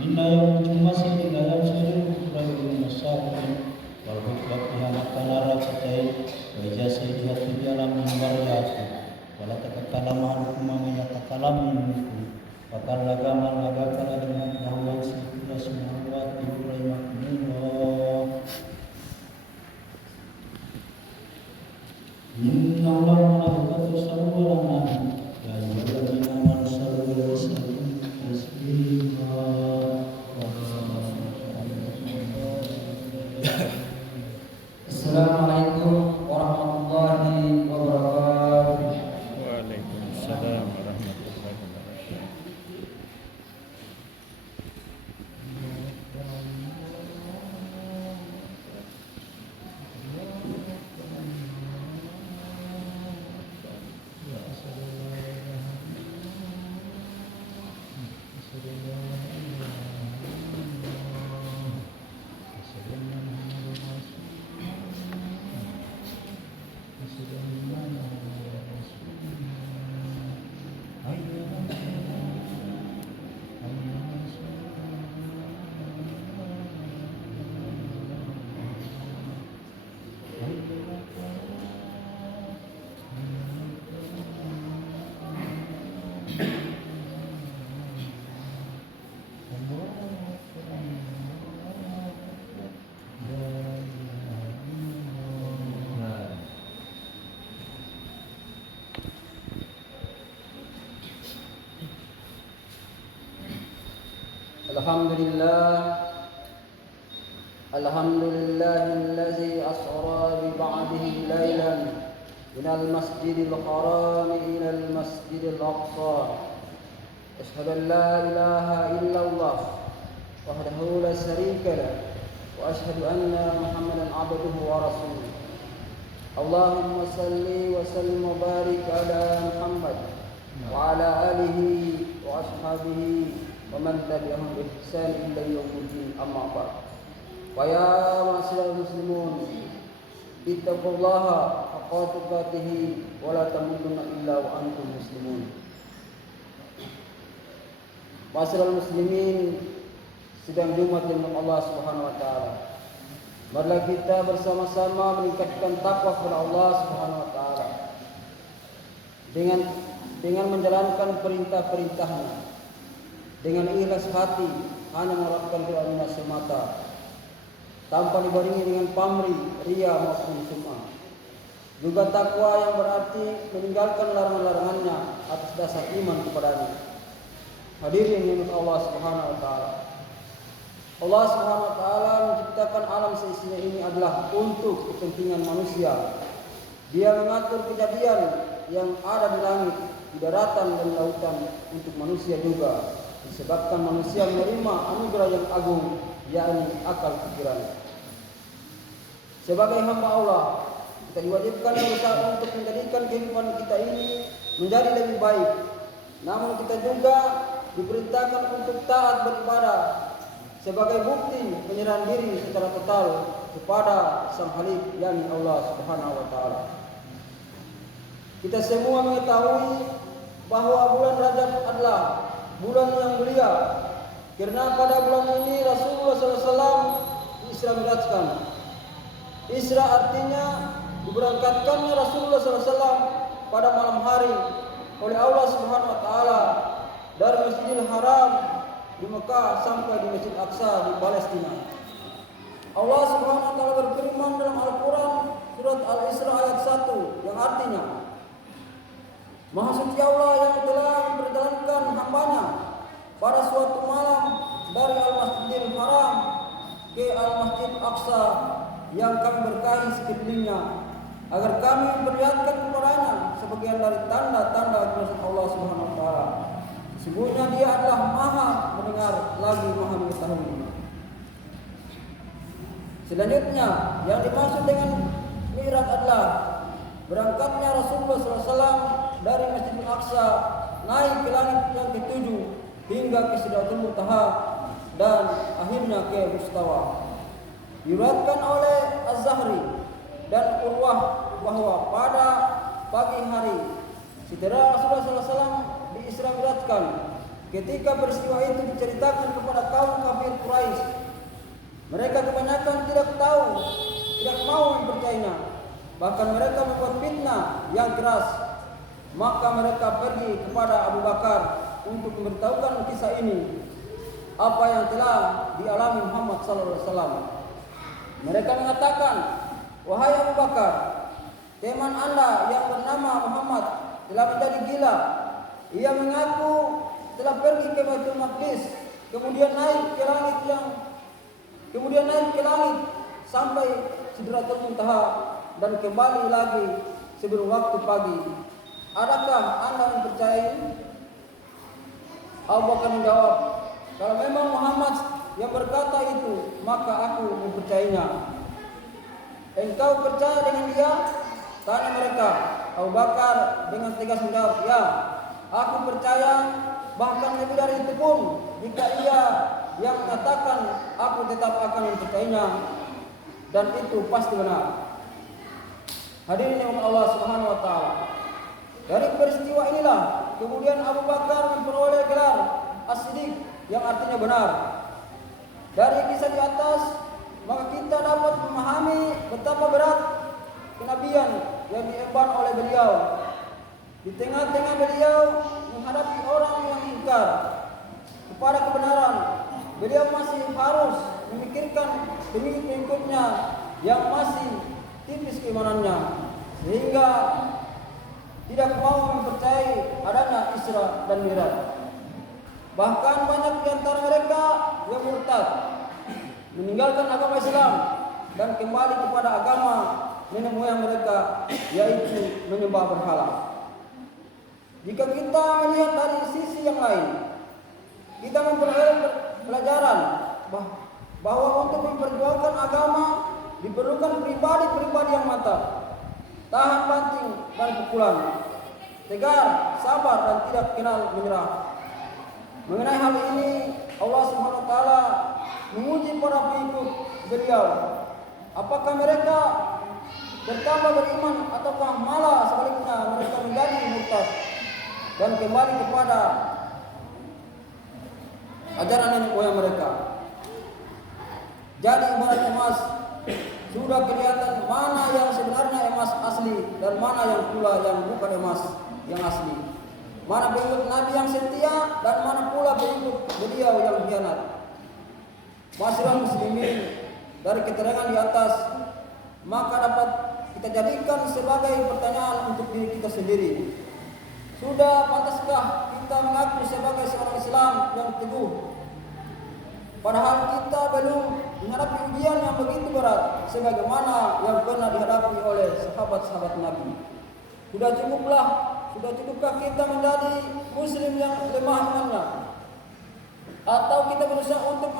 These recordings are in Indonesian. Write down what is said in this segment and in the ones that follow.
Inna masih di dalam sujud bagi masyarakat wal ihamat kalara katai wajah sehat di dalam membaryatu wala takakalam kumama yatakalam pakar lagaman lagakala dengan bahwa sifat semua Ibrahim makmur inna Allah malaikatu yusalluna ya ayyuhallazina amanu sallu alaihi wa sallimu taslima. Assalamualaikum warahmatullahi wabarakatuh. Waalaikumsalam warahmatullahi wabarakatuh. Alhamdulillahillazi asra bi ba'dihi laylan minal masjidil haram ilal masjidil aqsa. Ashhadu an la ilaha illallah wahdahu la syarika lah wa ashhadu anna Muhammadan abduhu wa rasuluh. Allahumma salli wa sallim wa barik ala Muhammad wa ala alihi wa ashabihi wa man tabi'ahum bi ihsan ila yaumil amma ba'd. Wa ya ma'asyiral muslimun, ittaqullaha haqqa tuqatih wa la tamutunna illa wa antum muslimun. Ma'asyiral muslimin, sidang Jumat yang Allah Subhanahu wa taala. Marilah kita bersama-sama meningkatkan takwa kepada Allah Subhanahu wa taala dengan menjalankan perintah-perintahnya, dengan ikhlas hati hanya mengharapkan keridhaan semata, tanpa dibarengi dengan pamrih, ria maupun sum'ah. Juga takwa yang berarti meninggalkan larangan-larangannya atas dasar iman kepadanya. Hadirin yang Allah Subhanahu wa taala. Allah Subhanahu wa taala menciptakan alam seisinya ini adalah untuk kepentingan manusia. Dia mengatur kejadian yang ada di langit, di daratan dan lautan untuk manusia juga, disebabkan manusia menerima anugerah yang agung, yakni akal pikiran. Sebagai hamba Allah, kita diwajibkan berusaha untuk menjadikan kehidupan kita ini menjadi lebih baik. Namun kita juga diperintahkan untuk taat beribadah sebagai bukti penyerahan diri secara total kepada Sang Khalik, yakni Allah Subhanahu wa taala. Kita semua mengetahui bahwa bulan Rajab adalah bulan yang mulia, karena pada bulan ini Rasulullah SAW Isra Mi'rajkan. Isra artinya diberangkatkannya Rasulullah SAW pada malam hari oleh Allah Subhanahu wa taala dari Masjidil Haram di Mekah sampai di Masjid Aqsa di Palestina. Allah Subhanahu wa taala berfirman dalam Al-Qur'an surat Al-Isra ayat 1 yang artinya, Maha suci Allah yang telah memperjalankan hambanya pada suatu malam dari Al-Masjidil Haram ke Al-Masjid Aqsa yang kami berkahi sekelilingnya, agar kami memperlihatkan kepadanya sebagian dari tanda-tanda kuasa Allah Subhanahu wa taala. Sesungguhnya Dia adalah Maha mendengar lagi Maha mengetahui. Selanjutnya, yang dimaksud dengan Mi'raj adalah berangkatnya Rasulullah SAW dari Masjidil Aqsa naik ke langit yang ketujuh hingga ke Sidratul Muntaha dan akhirnya ke Mustawa. Diriwayatkan oleh Az-Zahri dan Urwah bahwa pada pagi hari setelah Rasulullah SAW diisra mi'rajkan, Ketika peristiwa itu diceritakan kepada kaum kafir Quraisy, mereka kebanyakan tidak tahu, tidak mau mempercayainya. Bahkan mereka membuat fitnah yang keras. Maka mereka pergi kepada Abu Bakar untuk memberitahukan kisah ini, apa yang telah dialami Muhammad SAW. Mereka mengatakan, wahai Abu Bakar, teman Anda yang bernama Muhammad telah menjadi gila. Ia mengaku telah pergi ke Baitul Maqdis, kemudian naik ke langit sampai Sidratul Muntaha dan kembali lagi sebelum waktu pagi. Adakah Anda mempercayai? Abu Bakar menjawab, kalau memang Muhammad yang berkata itu, maka aku mempercayainya. Engkau percaya dengan dia? Tanya mereka. Abu Bakar dengan tegas menjawab, ya, aku percaya. Bahkan lebih dari itu pun, jika ia yang mengatakan, aku tetap akan mempercayainya, dan itu pasti benar. Hadirin yang Allah Subhanahu wa taala. Dari peristiwa inilah kemudian Abu Bakar memperoleh gelar As-Siddiq yang artinya benar. Dari kisah di atas, maka kita dapat memahami betapa berat kenabian yang diemban oleh beliau. Di tengah-tengah beliau menghadapi orang yang ingkar kepada kebenaran, beliau masih harus memikirkan pengikut-pengikutnya yang masih tipis keimanannya, sehingga tidak mau mempercayai adanya Isra dan Mi'raj. Bahkan banyak di antara mereka yang murtad, meninggalkan agama Islam dan kembali kepada agama nenek moyang mereka, yaitu menyembah berhala. Jika kita melihat dari sisi yang lain, kita memperoleh pelajaran bahwa untuk memperjuangkan agama diperlukan pribadi-pribadi yang mantap, tahan banting dan pukulan, tegar, sabar dan tidak kenal menyerah. Mengenai hal ini, Allah Subhanahu wa taala menguji para pengikut beliau. Apakah mereka bertambah beriman ataukah malah sebaliknya mereka menjadi murtad dan kembali kepada ajaran nenek moyang mereka. Jadi ibarat emas, sudah kelihatan mana yang sebenarnya emas asli dan mana yang pula yang bukan emas yang asli. Mana pengikut Nabi yang setia dan mana pula pengikut beliau yang khianat. Masyarakat muslimin, dari keterangan di atas, maka dapat kita jadikan sebagai pertanyaan untuk diri kita sendiri. Sudah pantaskah kita mengaku sebagai seorang Islam yang teguh, padahal kita belum menghadapi ujian yang begitu berat sebagaimana yang pernah dihadapi oleh sahabat-sahabat Nabi? Cukupkah kita menjadi muslim yang lemah imannya? Atau kita berusaha untuk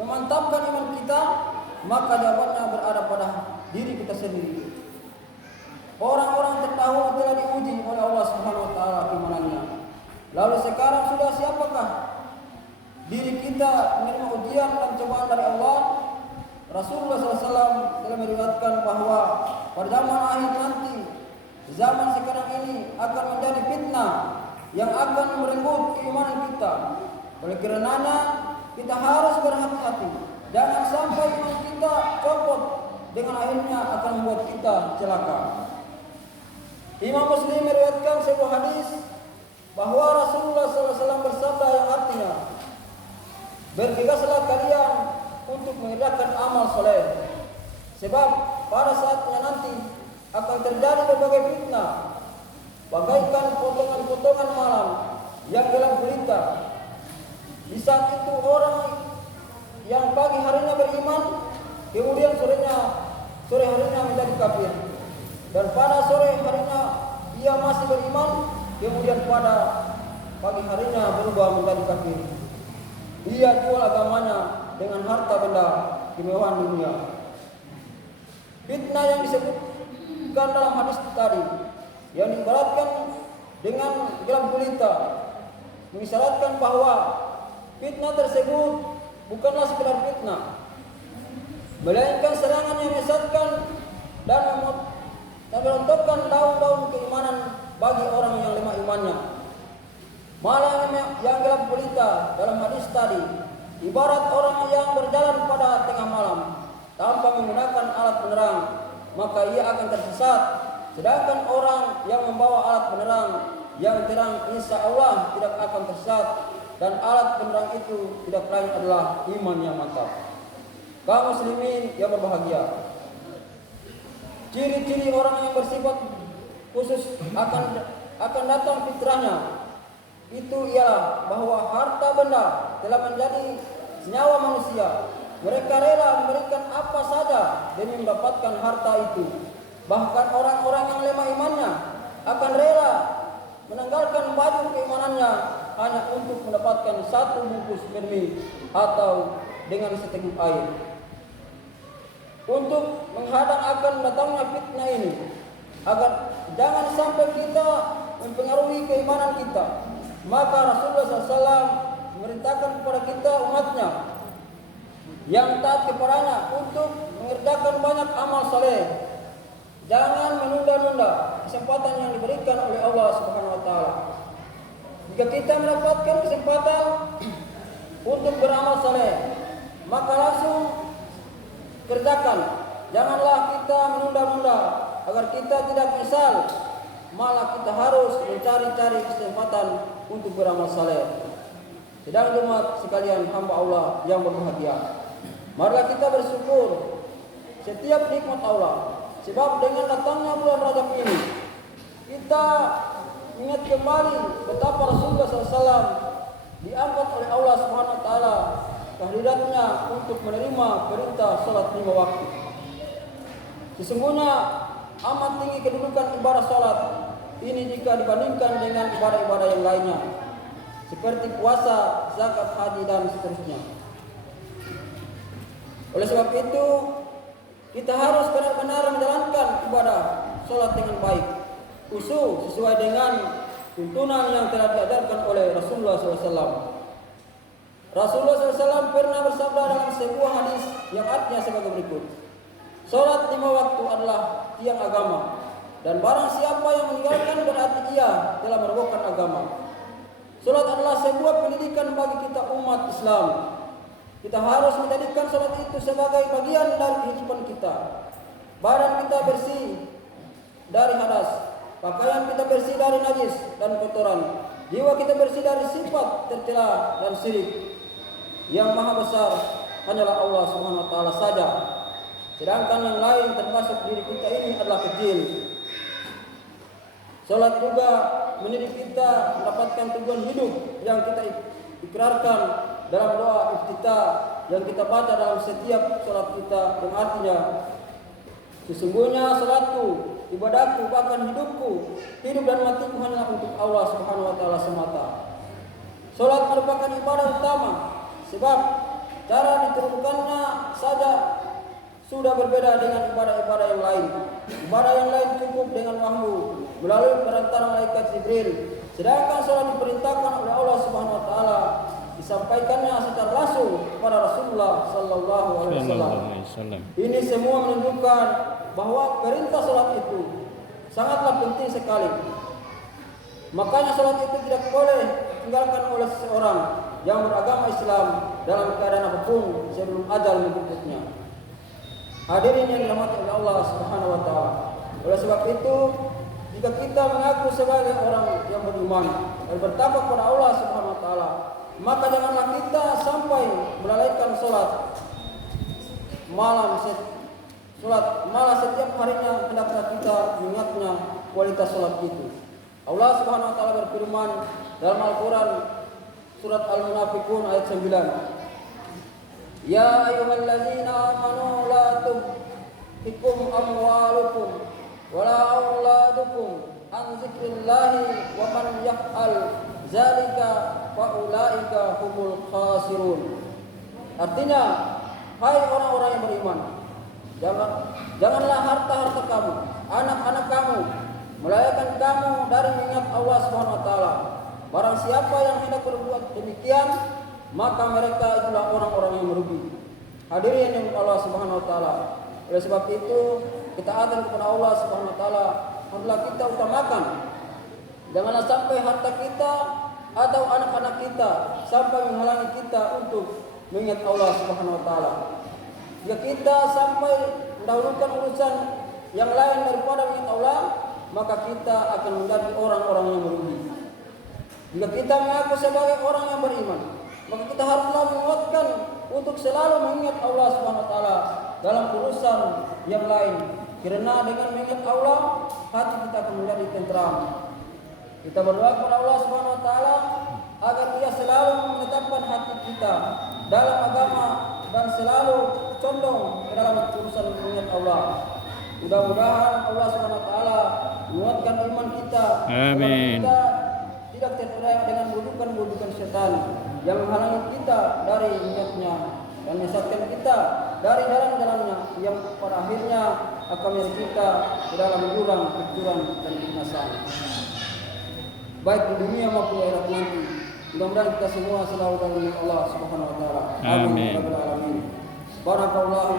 memantapkan iman kita? Maka jawabannya berada pada diri kita sendiri. Orang-orang terdahulu telah diuji oleh Allah Subhanahu wa taala keimanannya. Lalu sekarang sudah siapakah diri kita menerima ujian dan cobaan dari Allah? Rasulullah SAW telah meriwayatkan bahwa pada zaman akhir nanti, zaman sekarang ini akan menjadi fitnah yang akan merenggut keimanan kita. Oleh karenanya kita harus berhati-hati, jangan sampai iman kita copot dengan akhirnya akan membuat kita celaka. Imam Muslim meriwayatkan sebuah hadis bahwa Rasulullah SAW bersabda yang artinya, bergegaslah kalian untuk mengerjakan amal soleh, sebab pada saatnya nanti akan terjadi berbagai fitnah, bagaikan potongan-potongan malam yang gelap gulita. Di saat itu orang yang pagi harinya beriman, kemudian sore harinya menjadi kafir, dan pada sore harinya ia masih beriman, kemudian pada pagi harinya berubah menjadi kafir. Ia jual agamanya dengan harta benda kemewahan dunia. Fitnah yang disebutkan dalam hadis tadi, yang diibaratkan dengan gelap gulita, mengisyaratkan bahwa fitnah tersebut bukanlah sekedar fitnah, melainkan serangan yang menyesatkan dan merontokkan daun-daun keimanan bagi orang yang lemah imannya. Malam yang gelap gulita dalam hadis tadi ibarat orang yang berjalan pada tengah malam tanpa menggunakan alat penerang, maka ia akan tersesat. Sedangkan orang yang membawa alat penerang yang terang, insya Allah tidak akan tersesat, dan alat penerang itu tidak lain adalah iman yang mantap. Kaum muslimin yang berbahagia, ciri-ciri orang yang bersifat khusus akan datang fitrahnya itu ialah bahwa harta benda telah menjadi senyawa manusia. Mereka rela memberikan apa saja demi mendapatkan harta itu. Bahkan orang-orang yang lemah imannya akan rela menanggalkan baju keimanannya hanya untuk mendapatkan satu bungkus permi atau dengan seteguk air. Untuk menghadang akan datangnya fitnah ini, agar jangan sampai kita mempengaruhi keimanan kita, maka Rasulullah SAW memerintahkan kepada kita umatnya yang taat kepadanya untuk mengerjakan banyak amal saleh. Jangan menunda-nunda kesempatan yang diberikan oleh Allah Subhanahu wa taala. Jika kita mendapatkan kesempatan untuk beramal saleh, maka langsung kerjakan. Janganlah kita menunda-nunda agar kita tidak menyesal, malah kita harus mencari-cari kesempatan untuk beramal saleh. Sedang jemaat sekalian hamba Allah yang berbahagia, marilah kita bersyukur setiap nikmat Allah. Sebab dengan datangnya bulan Rajab ini, kita ingat kembali betapa Rasulullah SAW diangkat oleh Allah Subhanahu wa taala kehadiratnya untuk menerima perintah salat 5 waktu. Sesungguhnya amat tinggi kedudukan ibadah salat ini jika dibandingkan dengan ibadah-ibadah yang lainnya, seperti puasa, zakat, haji, dan seterusnya. Oleh sebab itu, kita harus benar-benar menjalankan ibadah salat dengan baik, khusyuk sesuai dengan tuntunan yang telah diajarkan oleh Rasulullah SAW. Rasulullah SAW pernah bersabda dalam sebuah hadis yang artinya sebagai berikut: salat 5 waktu adalah tiang agama, dan barang siapa yang meninggalkan berarti ia telah merobohkan agama. Salat adalah sebuah pendidikan bagi kita umat Islam. Kita harus menjadikan salat itu sebagai bagian dari kehidupan kita. Badan kita bersih dari hadas, pakaian kita bersih dari najis dan kotoran, jiwa kita bersih dari sifat tercela dan syirik. Yang maha besar hanyalah Allah Subhanahu wa taala saja. Sedangkan yang lain termasuk diri kita ini adalah kecil. Salat juga mendidik kita mendapatkan tujuan hidup yang kita ikrarkan dalam doa iftitah yang kita baca dalam setiap salat kita, yang artinya sesungguhnya salatku, ibadahku, bahkan hidupku, hidup dan matiku hanyalah untuk Allah Subhanahu wa taala semata. Salat merupakan ibadah utama sebab cara diturunkannya saja sudah berbeda dengan ibadah-ibadah yang lain. Ibadah yang lain cukup dengan wahyu melalui perantara malaikat Jibril, sedangkan salat diperintahkan oleh Allah Subhanahu wa taala disampaikannya secara langsung kepada Rasulullah sallallahu alaihi wasallam. Ini semua menunjukkan bahwa perintah salat itu sangatlah penting sekali. Makanya salat itu tidak boleh ditinggalkan oleh seseorang yang beragama Islam dalam keadaan apapun sebelum ajal menjemputnya. Hadirin yang dirahmati oleh Allah Subhanahu wa taala. Oleh sebab itu, jika kita mengaku sebagai orang yang beriman dan bertakwa kepada Allah Subhanahu wa taala, maka janganlah kita sampai melalaikan salat malam. Malah setiap harinya hendaklah kita mengingatnya kualitas salat itu. Allah Subhanahu wa taala berfirman dalam Al-Qur'an surat Al-Munafiqun ayat 9. Ya ayyuhallazina amanu la tulhikum amwalukum wala auladukum an dzikrillahi wa man yaf'al zalika faulaika humul khasirun. Artinya, hai orang-orang yang beriman, janganlah harta-harta kamu, anak-anak kamu melalaikan kamu dari mengingat Allah Subhanahu wa taala. Barang siapa yang hendak berbuat demikian, maka mereka itulah orang-orang yang merugi. Hadirin yang Allah Subhanahu wa taala. Oleh sebab itu, ketaatan kepada Allah Subhanahu wa taala hendaklah kita utamakan. Janganlah sampai harta kita atau anak-anak kita sampai menghalangi kita untuk mengingat Allah Subhanahu wa taala. Jika kita sampai mendahulukan urusan yang lain daripada mengingat Allah, maka kita akan menjadi orang-orang yang merugi. Jika kita mengaku sebagai orang yang beriman, maka kita haruslah menguatkan untuk selalu mengingat Allah Subhanahu wa taala dalam urusan yang lain. Karena dengan mengingat Allah, hati kita akan menjadi tentram. Kita berdoa kepada Allah Subhanahu wa taala agar Dia selalu menetapkan hati kita dalam agama dan selalu condong ke dalam urusan mengingat Allah. Mudah-mudahan Allah Subhanahu wa taala menguatkan iman kita. Amin. Kita tidak terpedaya dengan bujukan-bujukan setan yang menghalangi kita dari niatnya dan menyesatkan kita dari jalan-jalannya yang pada akhirnya akan menyeret kita ke dalam jurang kehancuran dan kebinasaan, baik di dunia maupun di akhirat nanti. Mudah-mudahan kita semua selalu dalam Allah Subhanahu wa taala. Amin. Amin. Barakallahu